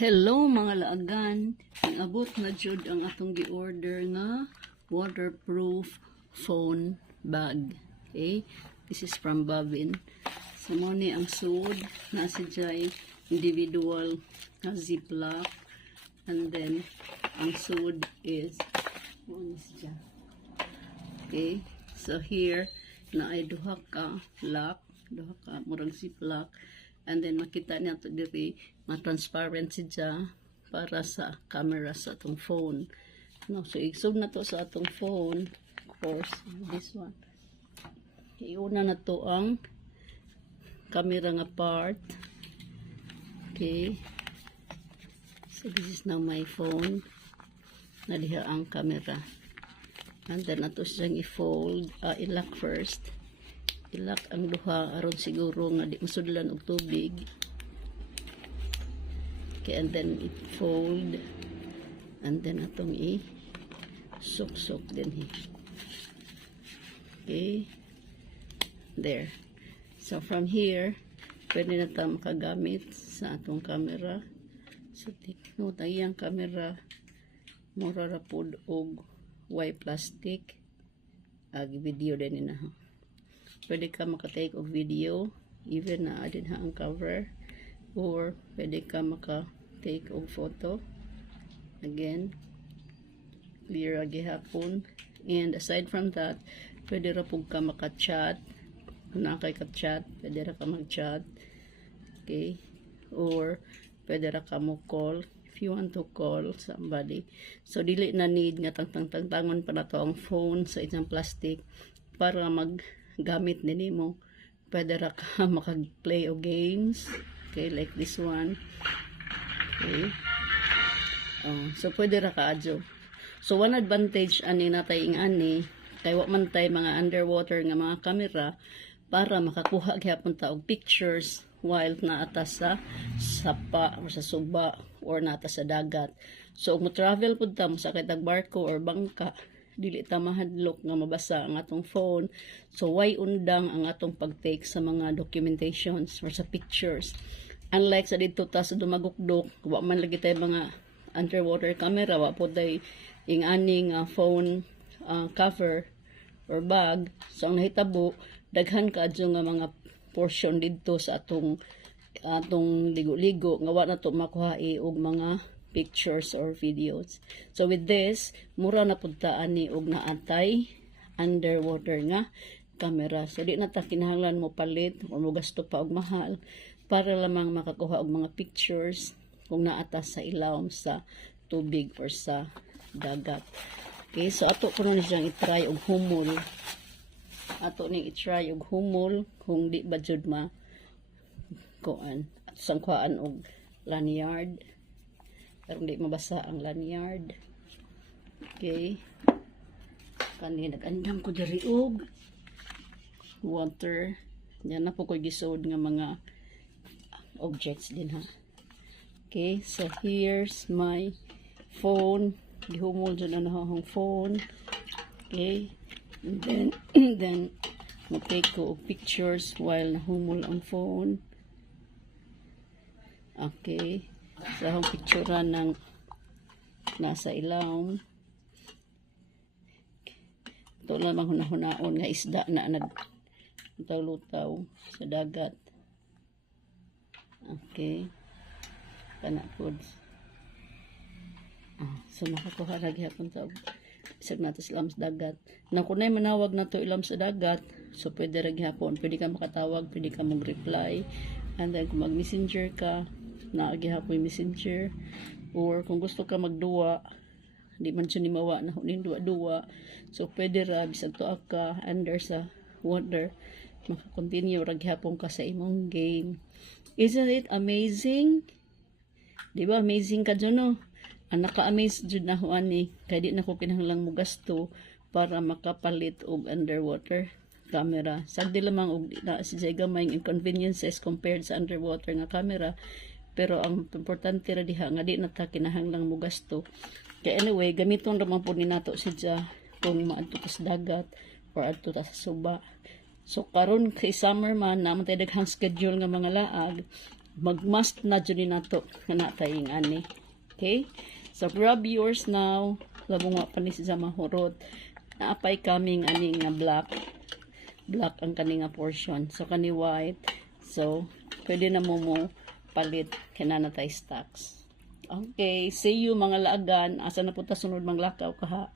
Hello mga laagan, nabot na jud ang atong gi-order nga waterproof phone bag. Okay? This is from Bavin. So mo ni ang suod, nasa jay individual na ziplock, and then ang suod is siya. Okay? So here na ay duha ka lock, duha ka murag ziplock. And then makita niya to diri ma-transparent siya para sa camera sa atong phone. No, so igsub na to sa atong phone. Of course, this one. Iuna na to ang camera nga part. Okay. So this is now my phone. Nadiha ang camera. And then ato siyang i-fold, i-lock first. Ilak ang duha aron siguro nga di masudlan og tubig. Okay, and then it fold, and then atong i-sok-sok din okay, there. So from here pwede na ta makagamit sa atong camera. So tikno tayang camera mura ra pud og white plastic ag video din na. Pwede ka makatake og video even na adin ha ang cover, or pwede ka makatake og photo. Again, clear gihapon. And aside from that, pwede ra pug ka maka-chat. Kung na kay ka-chat, pwede ra ka mag-chat. Okay? Or pwede ra ka mo call if you want to call somebody. So dili na need nga tangtangon pa na to ang phone sa isang plastic para gamit nini mo. Pwede ra ka makag-play o games. Okay, like this one. Okay. So pwede ra ka adyo. So one advantage ani natay ing ani kay wa man tay mga underwater nga mga camera para makakuha gyapon ta og pictures while naata sa sapa or sa suba or naata sa dagat. So mo travel pud ta mo sakay tag barko or bangka, dili ta mahadlok nga mabasa ang atong phone. So why undang ang atong pagtake sa mga documentations or sa pictures. Unlike sa dito ta sa dumagukdok, wa man lagi tay mga underwater camera, wa po tay ing aning phone cover or bag. So ang nahitabo daghan kaadyo nga mga portion dito sa atong ligo-ligo nga wa na to makuha og mga pictures or videos. So with this, mura na puntaan ni og naatay underwater nga camera. So di na ta kinahanglan mo palit o mo gasto pa og mahal para lamang makakuha og mga pictures kung naata sa ilawom sa tubig or sa dagat. Okay, so ato ko na siyang i-try og humol. Ato ning i-try og humol kung di ba jud ma kuan at sangkuan og lanyard. Pero hindi mabasa ang lanyard. Okay. Kani nag-andam ko diri og water. Yan na po ko gisod nga mga objects din ha. Okay, so here's my phone. Gihumol dyan na akong phone. Okay. And then mag-take ko og pictures while nahumol ang phone. Okay. Sa akong picturean ng nasa ilawom. Ito lamang hunahunaon nga isda na naglutaw-lutaw sa dagat. Okay. Kana po. So nakakuha lagi hapon sa isag natin sa ilam sa dagat. Nang kunay manawag na to ilam sa dagat, so pwede lagi hapon. Pwede ka makatawag, pwede ka mag-reply. And then kung mag-messenger ka, naagihapon yung messenger, or kung gusto ka magduwa, di man siya ni mawa na hunin duwa-duwa, so pwede ra bisag to ka under sa water maka-continue ra gihapon ka sa imong game. Isn't it amazing? Di ba amazing ka dyan, no? Ang naka-amaze dyan na huan ni kaya di na ko kinahanglang mo gasto para makapalit og underwater camera. Sagdi lamang og na siya gamay inconveniences compared sa underwater nga camera. Pero ang importante ra diha nga di na ta kinahanglang mo gasto. Kaya anyway, gamiton ra man pud ni nato siya kung maadto ta sa dagat or adto ta sa suba. So karon kay summer man naman tay daghang schedule nga mga laag. mag-must na dyan na to na tayong ani. Okay? So, grab yours now. Labong nga pa ni sa mahurot. Naapay kaming ani nga black. Black ang kani nga portion. So, kani white. So, pwede na mo palit kinana tay stocks. Okay, see you mga laagan. Asa na po ta sunod manglakaw kaha.